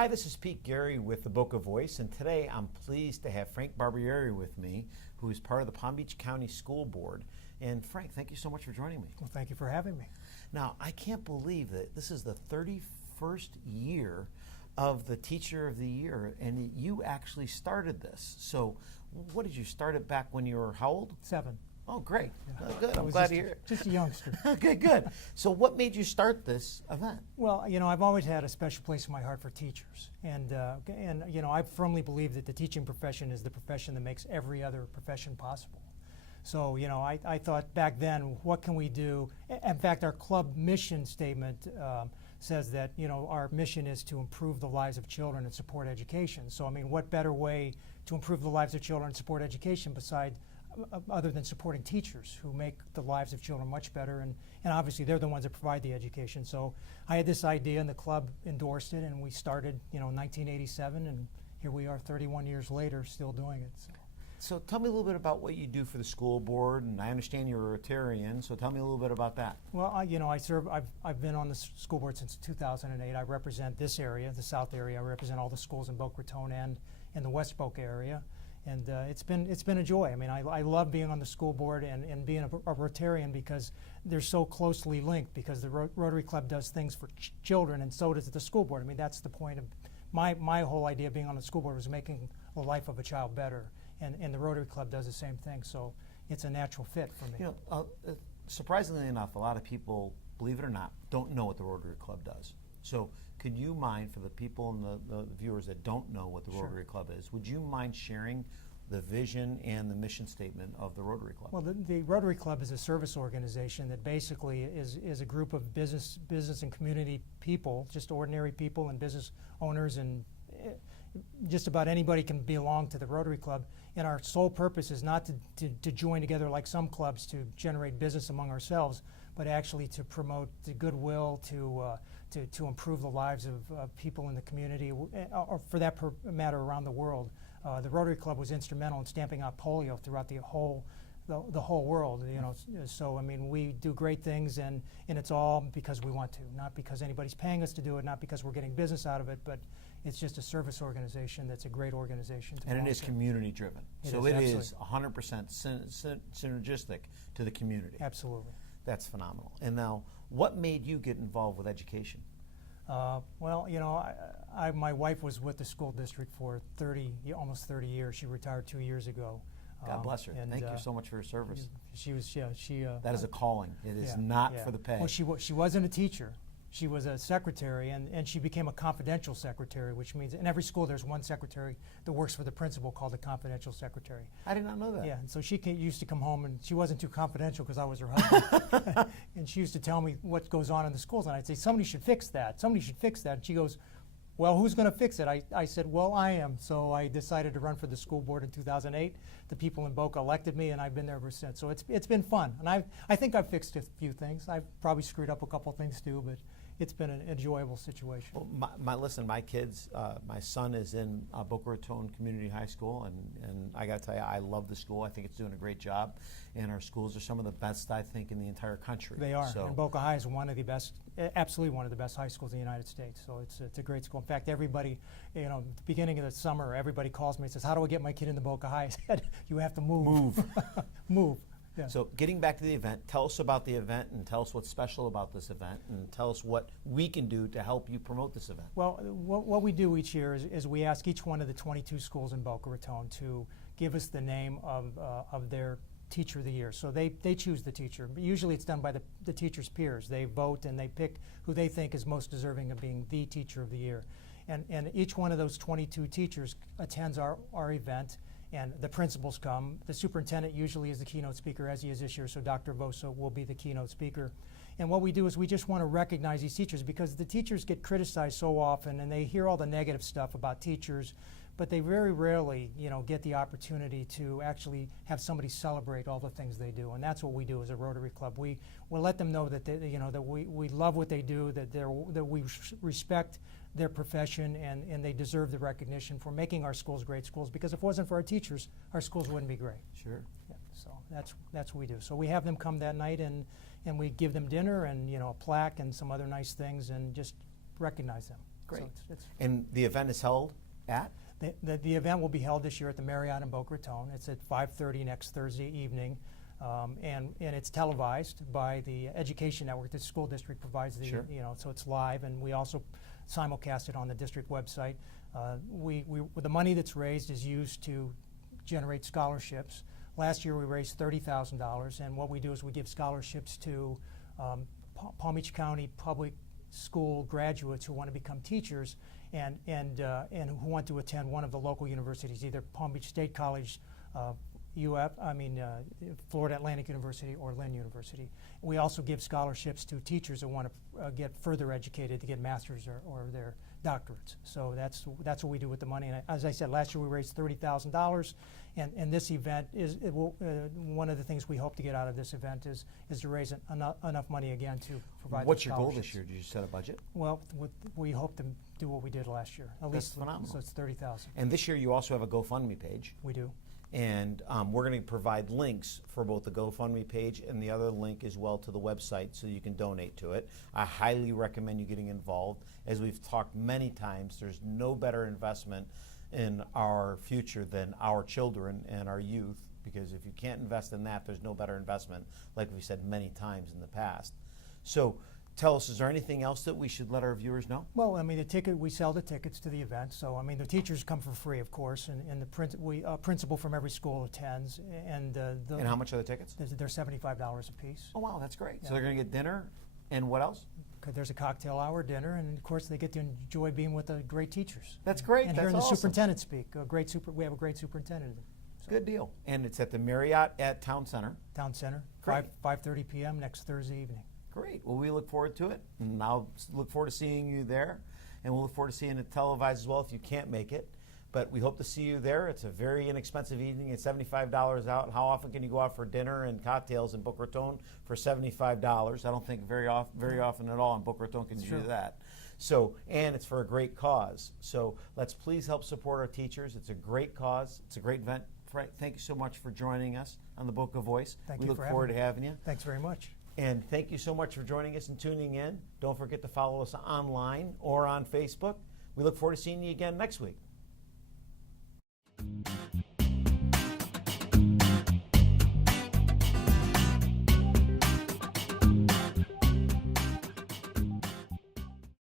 Hi, this is Pete Gary with the Boca Voice, and today I'm pleased to have Frank Barbieri with me, who is part of the Palm Beach County School Board. And Frank, thank you so much for joining me. Well, thank you for having me. Now, I can't believe that this is the 31st year of the Teacher of the Year, and you actually started this. So, what did you start it back when you were how old? 7. Oh, great. Yeah. Good. I'm glad to hear it. Just a youngster. Okay, good. So what made you start this event? Well, you know, I've always had a special place in my heart for teachers. And you know, I firmly believe that the teaching profession is the profession that makes every other profession possible. So, you know, I thought back then, what can we do? In fact, our club mission statement says that, you know, our mission is to improve the lives of children and support education. So, I mean, what better way to improve the lives of children and support education other than supporting teachers who make the lives of children much better, and obviously they're the ones that provide the education. So I had this idea and the club endorsed it, and we started, you know, in 1987, and here we are 31 years later still doing it. So tell me a little bit about what you do for the school board, and I understand you're a Rotarian, so tell me a little bit about that. Well, you know, I've been on the school board since 2008. I represent this area, the South area. I represent all the schools in Boca Raton and in the West Boca area. And it's been a joy. I mean, I love being on the school board and being a Rotarian because they're so closely linked, because the Rotary Club does things for children and so does the school board. I mean, that's the point of my whole idea of being on the school board, was making the life of a child better. And the Rotary Club does the same thing, so it's a natural fit for me. You know, surprisingly enough, a lot of people, believe it or not, don't know what the Rotary Club does. So could you mind, for the people and the viewers that don't know what the Sure. Rotary Club is, would you mind sharing the vision and the mission statement of the Rotary Club? Well, the Rotary Club is a service organization that basically is a group of business and community people, just ordinary people and business owners, and just about anybody can belong to the Rotary Club. And our sole purpose is not to join together like some clubs to generate business among ourselves, but actually to promote the goodwill, to improve the lives of people in the community, or for that matter around the world. The Rotary Club was instrumental in stamping out polio throughout the whole world. You know, so I mean, we do great things, and it's all because we want to, not because anybody's paying us to do it, not because we're getting business out of it, but it's just a service organization that's a great organization to belong to. And it is community driven. So it is 100% synergistic to the community. Absolutely. That's phenomenal. And now, what made you get involved with education? Well, you know, my wife was with the school district for almost 30 years. She retired 2 years ago. God bless her. Thank you so much for her service. She was, that is a calling. It is not for the pay. Well, she wasn't a teacher. She was a secretary, and she became a confidential secretary, which means in every school there's one secretary that works for the principal called the confidential secretary. I did not know that. Yeah, and so she used to come home, and she wasn't too confidential because I was her husband. And she used to tell me what goes on in the schools, and I'd say, somebody should fix that. Somebody should fix that. And she goes, well, who's going to fix it? I said, well, I am. So I decided to run for the school board in 2008. The people in Boca elected me, and I've been there ever since. So it's been fun, and I think I've fixed a few things. I've probably screwed up a couple things too, but it's been an enjoyable situation. Well, listen, my kids, my son is in Boca Raton Community High School, and I got to tell you, I love the school. I think it's doing a great job, and our schools are some of the best, I think, in the entire country. They are, so. And Boca High is one of the best, absolutely one of the best high schools in the United States. So it's a great school. In fact, everybody, you know, at the beginning of the summer, everybody calls me and says, how do I get my kid into Boca High? I said, you have to move. Move. Move. Yeah. So getting back to the event, tell us about the event, and tell us what's special about this event, and tell us what we can do to help you promote this event. Well, what we do each year is we ask each one of the 22 schools in Boca Raton to give us the name of their Teacher of the Year. So they choose the teacher. But usually it's done by the teacher's peers. They vote and they pick who they think is most deserving of being the Teacher of the Year. And each one of those 22 teachers attends our event. And the principals come. The superintendent usually is the keynote speaker, as he is this year, so Dr. Vosa will be the keynote speaker. And what we do is we just want to recognize these teachers, because the teachers get criticized so often, and they hear all the negative stuff about teachers, but they very rarely, you know, get the opportunity to actually have somebody celebrate all the things they do. And that's what we do as a Rotary Club. We'll let them know that that we love what they do, that we respect their profession, and they deserve the recognition for making our schools great schools, because if it wasn't for our teachers, our schools wouldn't be great. Sure. Yeah, so that's what we do. So we have them come that night, and we give them dinner and, you know, a plaque and some other nice things, and just recognize them. great. So And the event is held at? the event will be held this year at the Marriott in Boca Raton. It's at 5:30 next Thursday evening. And it's televised by the Education Network. The school district provides the, Sure. so it's live, and we also simulcast it on the district website. The money that's raised is used to generate scholarships. Last year we raised $30,000, and what we do is we give scholarships to Palm Beach County public school graduates who want to become teachers and who want to attend one of the local universities, either Palm Beach State College, Florida Atlantic University, or Lynn University. We also give scholarships to teachers that want to get further educated to get masters or their doctorates. So that's what we do with the money. And as I said, last year we raised $30,000, and this event one of the things we hope to get out of this event is to raise enough money again to provide. What's your goal this year? Did you set a budget? Well, we hope to do what we did last year. At least phenomenal. So it's $30,000. And this year you also have a GoFundMe page. We do. And we're going to provide links for both the GoFundMe page and the other link as well to the website so you can donate to it. I highly recommend you getting involved. As we've talked many times, there's no better investment in our future than our children and our youth, because if you can't invest in that, there's no better investment, like we said many times in the past. So tell us, is there anything else that we should let our viewers know? Well, we sell the tickets to the event. So, the teachers come for free, of course, and the principal from every school attends. And how much are the tickets? They're $75 a piece. Oh, wow, that's great. Yeah. So they're going to get dinner, and what else? There's a cocktail hour, dinner, and of course they get to enjoy being with the great teachers. That's great. And that's hearing the awesome. superintendent speak. We have a great superintendent. So. Good deal. And it's at the Marriott at Town Center. Town Center, Great. 5:30 p.m. next Thursday evening. Great. Well, we look forward to it, and I'll look forward to seeing you there, and we'll look forward to seeing it televised as well if you can't make it. But we hope to see you there. It's a very inexpensive evening. It's $75 out. How often can you go out for dinner and cocktails in Boca Raton for $75? I don't think very often at all in Boca Raton can you do that. So, and it's for a great cause. So let's please help support our teachers. It's a great cause. It's a great event. Frank, thank you so much for joining us on the Boca Voice. Thank we you look for forward to having you. Thanks very much. And thank you so much for joining us and tuning in. Don't forget to follow us online or on Facebook. We look forward to seeing you again next week.